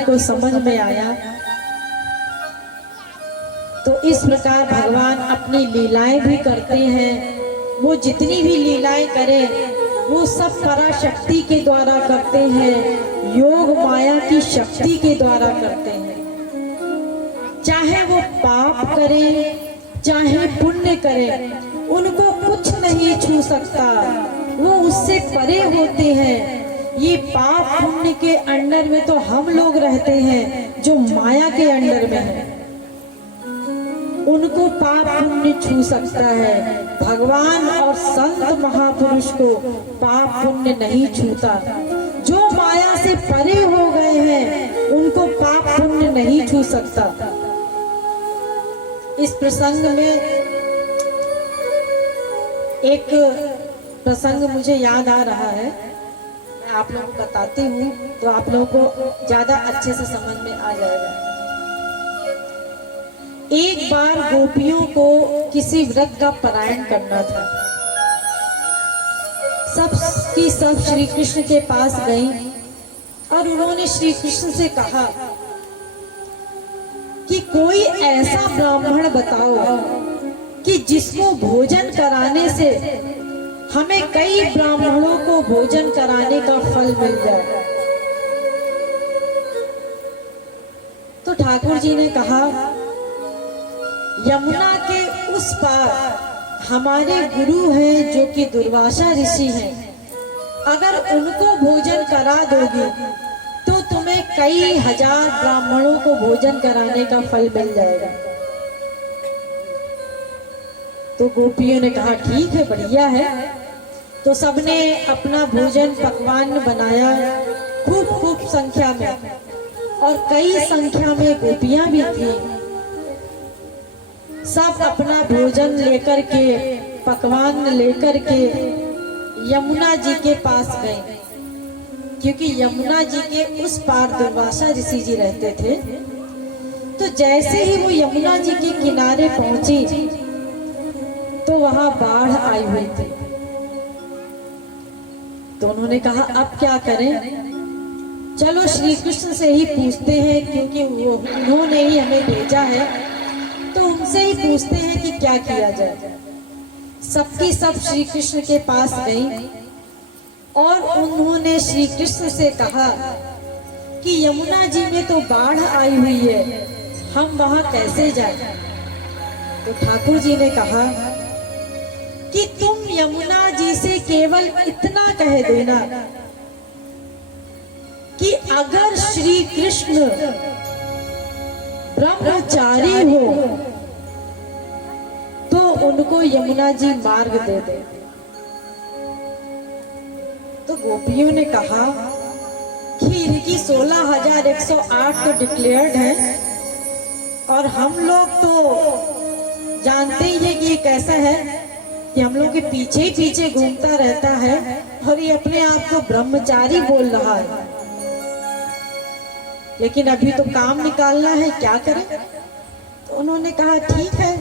को समझ में आया। तो इस प्रकार भगवान अपनी लीलाएं भी करते हैं। वो जितनी भी लीलाएं करें वो सब पराशक्ति के द्वारा करते हैं, योग माया की शक्ति के द्वारा करते हैं। चाहे वो पाप करें चाहे पुण्य करें, उनको कुछ नहीं छू सकता, वो उससे परे होते हैं। ये पाप पुण्य के अंडर में तो हम लोग रहते हैं जो माया के अंडर में है, उनको पाप पुण्य छू सकता है। भगवान और संत महापुरुष को पाप पुण्य नहीं छूता। जो माया से परे हो गए हैं उनको पाप पुण्य नहीं छू सकता। इस प्रसंग में एक प्रसंग मुझे याद आ रहा है, मैं आप लोगों को बताती हूँ तो आप लोगों को ज्यादा अच्छे से समझ में आ जाएगा। एक बार गोपियों को किसी व्रत का पारायण करना था। सब की सब श्री कृष्ण के पास गई और उन्होंने श्री कृष्ण से कहा कि कोई ऐसा ब्राह्मण बताओ कि जिसको भोजन कराने से हमें कई ब्राह्मणों को भोजन कराने का फल मिल जाए। तो ठाकुर जी ने कहा, यमुना के उस पार हमारे गुरु हैं जो कि दुर्वासा ऋषि हैं, अगर उनको भोजन करा दोगी तो तुम्हें कई हजार ब्राह्मणों को भोजन कराने का फल मिल जाएगा। तो गोपियों ने कहा ठीक है, बढ़िया है। तो सबने अपना भोजन पकवान बनाया, खूब खूब संख्या में, और कई संख्या में गोपियां भी थी। सब अपना भोजन लेकर के, पकवान लेकर के यमुना जी के पास गए, क्योंकि यमुना जी के उस पार दुर्वासा ऋषि जी रहते थे। तो जैसे ही वो यमुना जी के किनारे पहुंची तो वहां बाढ़ आई हुई थी। तो उन्होंने कहा अब क्या करें, चलो श्री कृष्ण से ही पूछते हैं, क्योंकि वो उन्होंने ही हमें भेजा है, तो उनसे ही पूछते हैं कि क्या किया जाए। सबकी सब श्री कृष्ण के पास गई और उन्होंने श्री कृष्ण से कहा कि यमुना जी में तो बाढ़ आई हुई है, हम वहां कैसे जाएं? तो ठाकुर जी ने कहा कि तुम यमुना जी से केवल इतना कह देना कि अगर श्री कृष्ण ब्रह्मचारी हो तो उनको यमुना जी मार्ग दे दे। तो गोपियों ने कहा कि इनकी 16,108 तो डिक्लेयर्ड है, और हम लोग तो जानते ही है कि ये कैसा है कि हम लोग के पीछे ही पीछे घूमता रहता है और ये अपने आप को ब्रह्मचारी बोल रहा है, लेकिन अभी तो काम निकालना है, क्या करें? तो उन्होंने कहा ठीक है,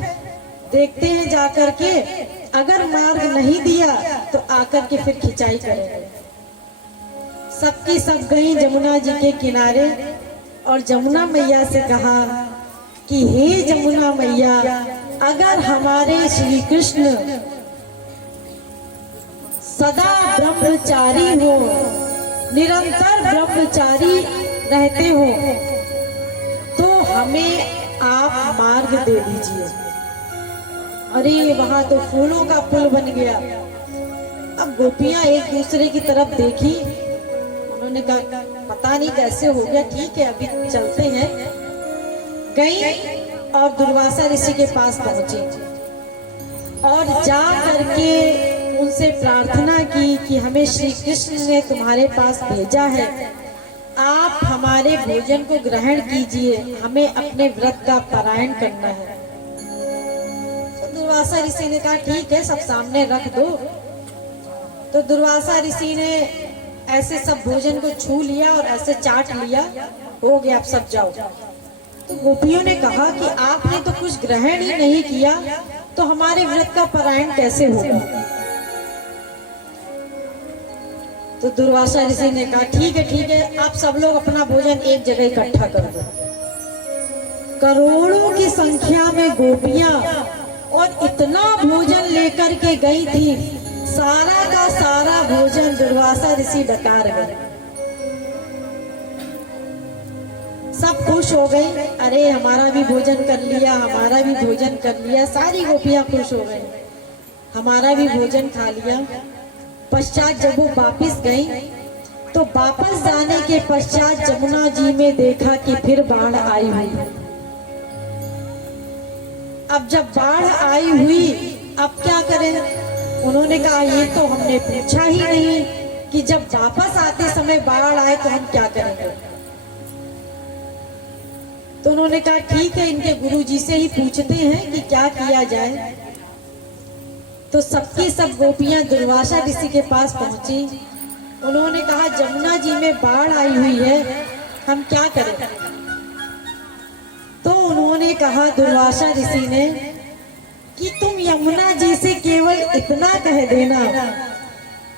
देखते हैं जाकर के, अगर मार्ग नहीं दिया तो आकर के फिर खिंचाई करेंगे। सबकी सब गई जमुना जी के किनारे और जमुना मैया से कहा कि हे जमुना मैया, अगर हमारे श्री कृष्ण सदा ब्रह्मचारी हो, निरंतर ब्रह्मचारी रहते हो, तो हमें आप मार्ग दे दीजिए। अरे वहां तो फूलों का पुल बन गया। अब गोपियां एक दूसरे की तरफ देखी, उन्होंने कहा पता नहीं कैसे हो गया, ठीक है अभी चलते हैं। गई और दुर्वासा ऋषि के पास पहुंची और जा करके उनसे प्रार्थना की कि हमें श्री कृष्ण ने तुम्हारे पास भेजा है, आप हमारे भोजन को ग्रहण कीजिए, हमें अपने व्रत का पारायण करना है। तो दुर्वासा ऋषि ने कहा ठीक है, सब सामने रख दो। तो दुर्वासा ऋषि ने ऐसे सब भोजन को छू लिया और ऐसे चाट लिया, हो गया, अब सब जाओ। तो गोपियों ने कहा कि आपने तो कुछ ग्रहण ही नहीं किया, तो हमारे व्रत का पारायण कैसे होगा? तो दुर्वासा ऋषि ने कहा ठीक है, आप सब लोग अपना भोजन एक जगह इकट्ठा कर दो। करोड़ों की संख्या में गोपियां और इतना भोजन लेकर के गई थी, सारा का सारा भोजन दुर्वासा ऋषि डकार गए। सब खुश हो गए, अरे हमारा भी भोजन कर लिया, हमारा भी भोजन कर लिया। सारी गोपियां खुश हो गई, हमारा भी भोजन खा लिया। पश्चात जब वो वापिस गई तो वापस जाने के पश्चात जमुना जी में देखा कि फिर बाढ़ आई हुई। अब जब बाढ़ आई हुई, अब क्या करें? उन्होंने कहा ये तो हमने पूछा ही नहीं कि जब वापस आते समय बाढ़ आए तो हम क्या करेंगे। तो उन्होंने कहा ठीक है, इनके गुरुजी से ही पूछते हैं कि क्या किया जाए। तो सबकी सब गोपियां दुर्वासा ऋषि के पास पहुंची। उन्होंने कहा जमुना जी में बाढ़ आई हुई है, हम क्या करें? तो उन्होंने कहा दुर्वासा ऋषि ने कि तुम यमुना जी से केवल इतना कह देना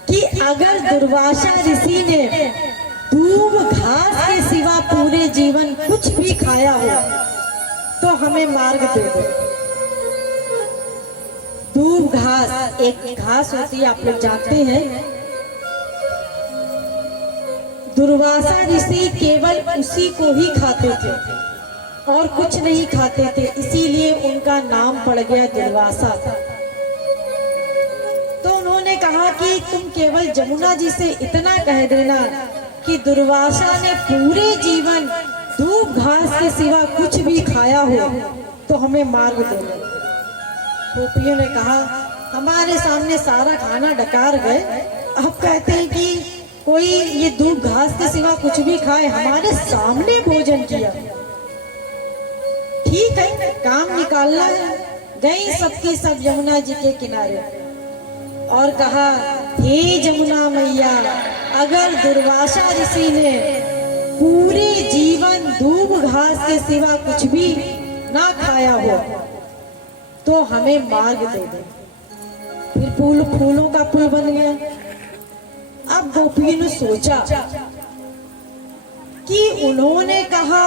कि अगर दुर्वासा ऋषि ने दूब घास के सिवा पूरे जीवन कुछ भी खाया हो तो हमें मार्ग दे दो। दूब घास एक घास होती है, आप लोग जानते हैं। दुर्वासा ऋषि केवल उसी को ही खाते थे और कुछ नहीं खाते थे, इसीलिए उनका नाम पड़ गया दुर्वासा। तो उन्होंने कहा कि तुम केवल जमुना जी से इतना कह देना कि दुर्वासा ने पूरे जीवन दूब घास के सिवा कुछ भी खाया हो तो हमें मार्ग दे दो। गोपियों ने कहा हमारे सामने सारा खाना डकार गए, अब कहते हैं कि कोई ये दूब घास के सिवा कुछ भी खाए, हमारे सामने भोजन किया। ठीक है, काम निकालना है। गई सबकी सब यमुना जी के किनारे और कहा हे जमुना मैया, अगर दुर्वासा ऋषि ने पूरे जीवन दूब घास के सिवा कुछ भी ना खाया हो तो हमें मार्ग दे दे। फिर फूलों का पुल बन गया। अब गोपियों ने सोचा कि उन्होंने कहा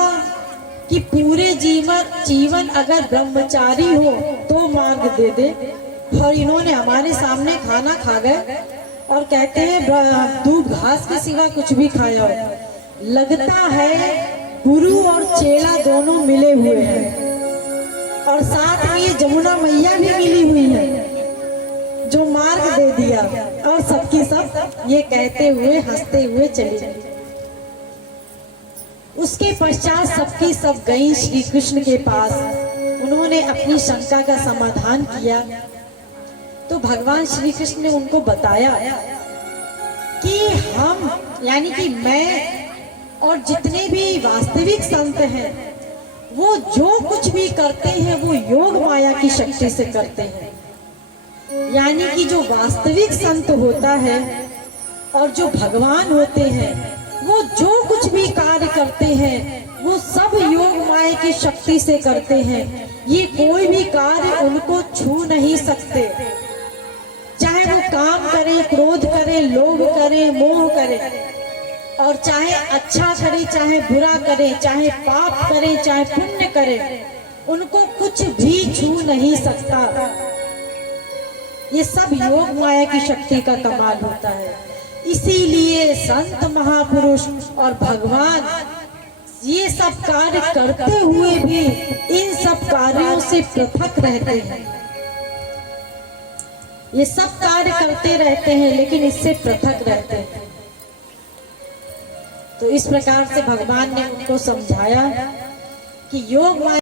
कि पूरे जीवन अगर ब्रह्मचारी हो तो मार्ग दे दे, और इन्होंने हमारे सामने खाना खा गए और कहते हैं दूब घास के सिवा कुछ भी खाया हो। लगता है गुरु और चेला दोनों मिले हुए हैं और साथ में ये जमुना मैया भी मिली हुई है जो मार्ग दे दिया। और सबकी सब ये कहते हुए हंसते हुए चली गई। उसके पश्चात सबकी सब गई श्री कृष्ण के पास। उन्होंने अपनी शंका का समाधान किया तो भगवान श्री कृष्ण ने उनको बताया कि हम यानी कि मैं और जितने भी वास्तविक संत हैं वो जो कुछ भी करते हैं वो योग माया की शक्ति से करते हैं। यानी कि जो वास्तविक संत होता है और जो भगवान होते हैं वो जो कुछ भी कार्य करते हैं वो सब योग माया की शक्ति से करते हैं। ये कोई भी कार्य उनको छू नहीं सकते, चाहे वो काम करे, क्रोध करे, लोभ करे, मोह करे, और चाहे अच्छा करे चाहे बुरा करे, चाहे पाप करे चाहे पुण्य करे, उनको कुछ भी छू नहीं सकता। ये सब योग माया की शक्ति का कमाल होता है। इसीलिए संत महापुरुष और भगवान ये सब कार्य करते हुए भी इन सब कार्यों से पृथक रहते हैं। ये सब कार्य करते रहते हैं लेकिन इससे पृथक रहते हैं। तो इस प्रकार से भगवान ने उनको समझाया कि योग माया